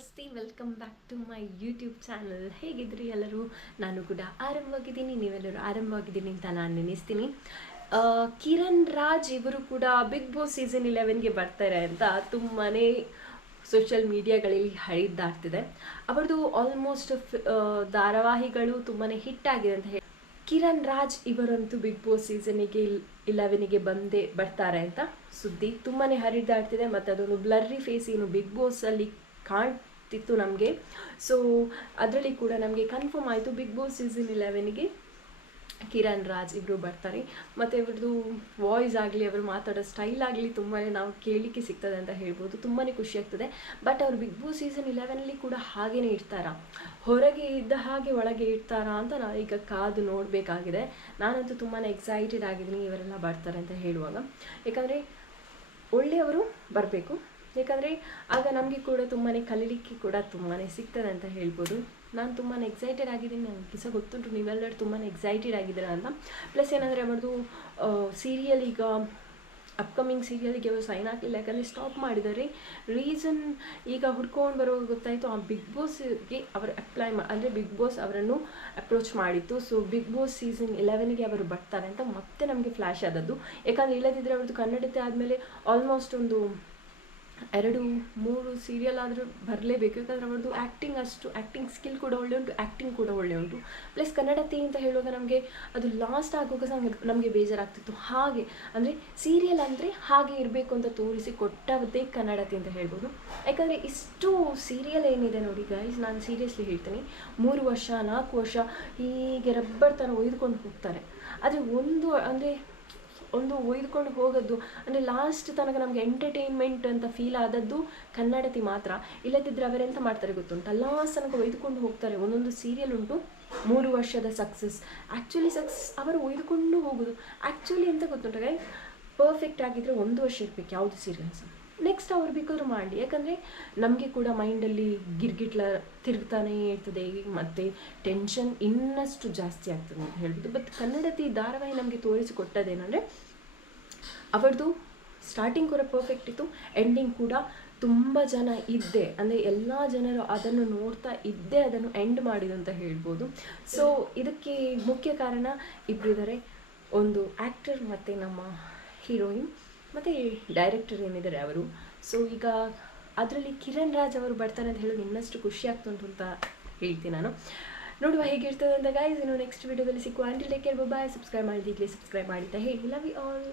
ನಮಸ್ತೆ welcome back to my YouTube channel ಹೇಗಿದ್ರಿ ಎಲ್ಲರೂ? ನಾನು ಕೂಡ ಆರಂಭವಾಗಿದ್ದೀನಿ. ನೀವೆಲ್ಲರೂ ಆರಂಭವಾಗಿದ್ದೀನಿ ಅಂತ ನಾನು ನೆನೆಸ್ತೀನಿ. ಕಿರಣ್ ರಾಜ್ ಇವರು ಕೂಡ ಬಿಗ್ ಬಾಸ್ ಸೀಸನ್ ಇಲೆವೆನ್ಗೆ ಬರ್ತಾರೆ ಅಂತ ತುಂಬಾ ಸೋಷಿಯಲ್ ಮೀಡಿಯಾಗಳಲ್ಲಿ ಹರಿದಾಡ್ತಿದೆ. ಅವರದು ಆಲ್ಮೋಸ್ಟ್ ಧಾರಾವಾಹಿಗಳು ತುಂಬಾ ಆಗಿದೆ ಅಂತ ಹೇಳಿ. ಕಿರಣ್ ರಾಜ್ ಇವರಂತೂ ಬಿಗ್ ಬಾಸ್ ಸೀಸನಿಗೆ ಇಲೆವೆನಿಗೆ ಬಂದೇ ಬರ್ತಾರೆ ಅಂತ ಸುದ್ದಿ ತುಂಬಾ ಹರಿದಾಡ್ತಿದೆ. ಮತ್ತು ಅದೊಂದು ಬ್ಲರ್ರಿ ಫೇಸ್ ಏನು ಬಿಗ್ ಬಾಸಲ್ಲಿ ಕಾಣ್ತಿತ್ತು ನಮಗೆ. ಸೊ ಅದರಲ್ಲಿ ಕೂಡ ನಮಗೆ ಕನ್ಫರ್ಮ್ ಆಯಿತು ಬಿಗ್ ಬಾಸ್ ಸೀಸನ್ ಇಲೆವೆನ್ಗೆ ಕಿರಣ್ ರಾಜ್ ಇಬ್ಬರು ಬರ್ತಾರೆ. ಮತ್ತು ಇವ್ರದ್ದು ವಾಯ್ಸ್ ಆಗಲಿ, ಅವರು ಮಾತಾಡೋ ಸ್ಟೈಲ್ ಆಗಲಿ ತುಂಬಾ ನಾವು ಕೇಳಲಿಕ್ಕೆ ಸಿಗ್ತದೆ ಅಂತ ಹೇಳ್ಬೋದು. ತುಂಬಾ ಖುಷಿ ಆಗ್ತದೆ. ಬಟ್ ಅವ್ರು ಬಿಗ್ ಬಾಸ್ ಸೀಸನ್ ಇಲೆವೆನಲ್ಲಿ ಕೂಡ ಹಾಗೇನೇ ಇರ್ತಾರ. ಹೊರಗೆ ಇದ್ದ ಹಾಗೆ ಒಳಗೆ ಇರ್ತಾರಾ ಅಂತ ಈಗ ಕಾದು ನೋಡಬೇಕಾಗಿದೆ. ನಾನಂತೂ ತುಂಬಾ ಎಕ್ಸೈಟೆಡ್ ಆಗಿದ್ದೀನಿ ಇವರೆಲ್ಲ ಬರ್ತಾರೆ ಅಂತ ಹೇಳುವಾಗ. ಯಾಕಂದರೆ ಒಳ್ಳೆಯವರು ಬರಬೇಕು. ಯಾಕಂದರೆ ಆಗ ನಮಗೆ ಕೂಡ ತುಂಬಾ ಕಲೀಲಿಕ್ಕೆ ಕೂಡ ತುಂಬಾ ಸಿಗ್ತದೆ ಅಂತ ಹೇಳ್ಬೋದು. ನಾನು ತುಂಬಾ ಎಕ್ಸೈಟೆಡ್ ಆಗಿದ್ದೀನಿ. ನನಗೆ ಸಹ ಗೊತ್ತುಂಟು. ನೀವೆಲ್ಲರೂ ತುಂಬಾ ಎಕ್ಸೈಟೆಡ್ ಆಗಿದ್ದೀರ ಅಂತ. ಪ್ಲಸ್ ಏನಂದರೆ ಅವ್ರದ್ದು ಸೀರಿಯಲ್ ಈಗ ಅಪ್ಕಮಿಂಗ್ ಸೀರಿಯಲ್ಗೆ ಅವರು ಸೈನ್ ಹಾಕಿಲ್ಲ. ಯಾಕಂದರೆ ಸ್ಟಾಪ್ ಮಾಡಿದ್ದಾರೆ. ರೀಸನ್ ಈಗ ಹುಡ್ಕೊಂಡು ಬರೋ ಗೊತ್ತಾಯಿತು, ಆ ಬಿಗ್ ಬಾಸ್ಗೆ ಅವರು ಅಪ್ಲೈ ಮಾ, ಅಂದರೆ ಬಿಗ್ ಬಾಸ್ ಅವರನ್ನು ಅಪ್ರೋಚ್ ಮಾಡಿತ್ತು. ಸೊ ಬಿಗ್ ಬಾಸ್ ಸೀಸನ್ ಇಲೆವೆನ್ಗೆ ಅವರು ಬರ್ತಾರೆ ಅಂತ ಮತ್ತೆ ನಮಗೆ ಫ್ಲ್ಯಾಶ್ ಆದದ್ದು. ಯಾಕಂದರೆ ಇಲ್ಲದಿದ್ದರೆ ಅವ್ರದ್ದು ಕನ್ನಡತೆ ಆದಮೇಲೆ ಆಲ್ಮೋಸ್ಟ್ ಒಂದು ಎರಡು ಮೂರು ಸೀರಿಯಲ್ ಆದರೂ ಬರಲೇಬೇಕು. ಯಾಕಂದರೆ ಅವ್ರದ್ದು ಆ್ಯಕ್ಟಿಂಗ್ ಅಷ್ಟು ಆ್ಯಕ್ಟಿಂಗ್ ಸ್ಕಿಲ್ ಕೂಡ ಒಳ್ಳೆ ಉಂಟು ಆ್ಯಕ್ಟಿಂಗ್ ಕೂಡ ಒಳ್ಳೆ ಉಂಟು. ಪ್ಲಸ್ ಕನ್ನಡತಿ ಅಂತ ಹೇಳುವಾಗ ನಮಗೆ ಅದು ಲಾಸ್ಟ್ ಆಗುವಾಗ ಸಹ ನಮಗೆ ಬೇಜಾರಾಗ್ತಿತ್ತು. ಹಾಗೆ, ಅಂದರೆ ಸೀರಿಯಲ್ ಅಂದರೆ ಹಾಗೆ ಇರಬೇಕು ಅಂತ ತೋರಿಸಿ ಕೊಟ್ಟದ್ದೇ ಕನ್ನಡತಿ ಅಂತ ಹೇಳ್ಬೋದು. ಯಾಕಂದರೆ ಇಷ್ಟು ಸೀರಿಯಲ್ ಏನಿದೆ ನೋಡಿ ಗೈಸ್ ನಾನು ಸೀರಿಯಸ್ಲಿ ಹೇಳ್ತೀನಿ. ಮೂರು ವರ್ಷ, ನಾಲ್ಕು ವರ್ಷ ಹೀಗೆ ರಬ್ಬರ್ ಥರ ಒಯ್ದುಕೊಂಡು ಹೋಗ್ತಾರೆ. ಆದರೆ ಒಂದು, ಅಂದರೆ ಒಂದು ಒಯ್ದುಕೊಂಡು ಹೋಗೋದು ಅಂದರೆ ಲಾಸ್ಟ್ ತನಕ ನಮಗೆ ಎಂಟರ್ಟೈನ್ಮೆಂಟ್ ಅಂತ ಫೀಲ್ ಆದದ್ದು ಕನ್ನಡತಿ ಮಾತ್ರ. ಇಲ್ಲದಿದ್ದರೆ ಅವರೆಂತ ಮಾಡ್ತಾರೆ ಗೊತ್ತುಂಟು? ಲಾಸ್ಟ್ ತನಕ ಒಯ್ದುಕೊಂಡು ಹೋಗ್ತಾರೆ. ಒಂದೊಂದು ಸೀರಿಯಲ್ ಉಂಟು. ಮೂರು ವರ್ಷದ ಸಕ್ಸಸ್ ಆ್ಯಕ್ಚುಲಿ ಸಕ್ಸಸ್ ಅವರು ಒಯ್ದುಕೊಂಡು ಹೋಗೋದು. ಆ್ಯಕ್ಚುಲಿ ಎಂತ ಗೊತ್ತುಂಟು ಪರ್ಫೆಕ್ಟ್ ಆಗಿದ್ದರೆ ಒಂದು ವರ್ಷ ಇರಬೇಕು ಯಾವುದು ಸೀರಿಯಲ್ಸ್ ನೆಕ್ಸ್ಟ್ ಅವ್ರು ಬೇಕಾದ್ರೂ ಮಾಡಲಿ ಯಾಕಂದರೆ ನಮಗೆ ಕೂಡ ಮೈಂಡಲ್ಲಿ ಗಿರ್ಗಿಟ್ಲ ತಿರುಗ್ತಾನೇ ಇರ್ತದೆ. ಮತ್ತು ಟೆನ್ಷನ್ ಇನ್ನಷ್ಟು ಜಾಸ್ತಿ ಆಗ್ತದೆ ಅಂತ ಹೇಳ್ಬೋದು ಬಟ್ ಕನ್ನಡತಿ ಧಾರಾವಾಹಿ ನಮಗೆ ತೋರಿಸಿಕೊಟ್ಟದೇನೆಂದರೆ ಅವರದು ಸ್ಟಾರ್ಟಿಂಗ್ ಕೂಡ ಪರ್ಫೆಕ್ಟ್ ಇತ್ತು. ಎಂಡಿಂಗ್ ಕೂಡ ತುಂಬ ಜನ ಇದ್ದೆ. ಅಂದರೆ ಎಲ್ಲ ಜನರು ಅದನ್ನು ನೋಡ್ತಾ ಇದ್ದೇ ಅದನ್ನು ಎಂಡ್ ಮಾಡಿದೆ ಅಂತ ಹೇಳ್ಬೋದು. ಸೊ ಇದಕ್ಕೆ ಮುಖ್ಯ ಕಾರಣ ಇಬ್ಬರಿದ್ದಾರೆ ಒಂದು ಆ್ಯಕ್ಟರ್ ಮತ್ತು ನಮ್ಮ ಹೀರೋಯಿನ್ ಮತ್ತು ಡೈರೆಕ್ಟರ್ ಏನಿದ್ದಾರೆ ಅವರು? ಸೊ ಈಗ ಅದರಲ್ಲಿ ಕಿರಣ್ ರಾಜ್ ಅವರು ಬರ್ತಾರೆ ಅಂತ ಹೇಳೋದು ಇನ್ನಷ್ಟು ಖುಷಿ ಆಗ್ತು ಅಂತ ಹೇಳ್ತೀನಿ ನಾನು. ನೋಡುವ ಹೇಗಿರ್ತದೆ ಅಂತ ಗಾಯ್ಸ್ ಇನ್ನು ನೆಕ್ಸ್ಟ್ ವೀಡಿಯೋದಲ್ಲಿ ಸಿಕ್ಕುವ. Aunty take care bye subscribe ಮಾಡಿದ್ದೀಗಲೇ subscribe ಅಂತ ಹೇಳಿ. Love you all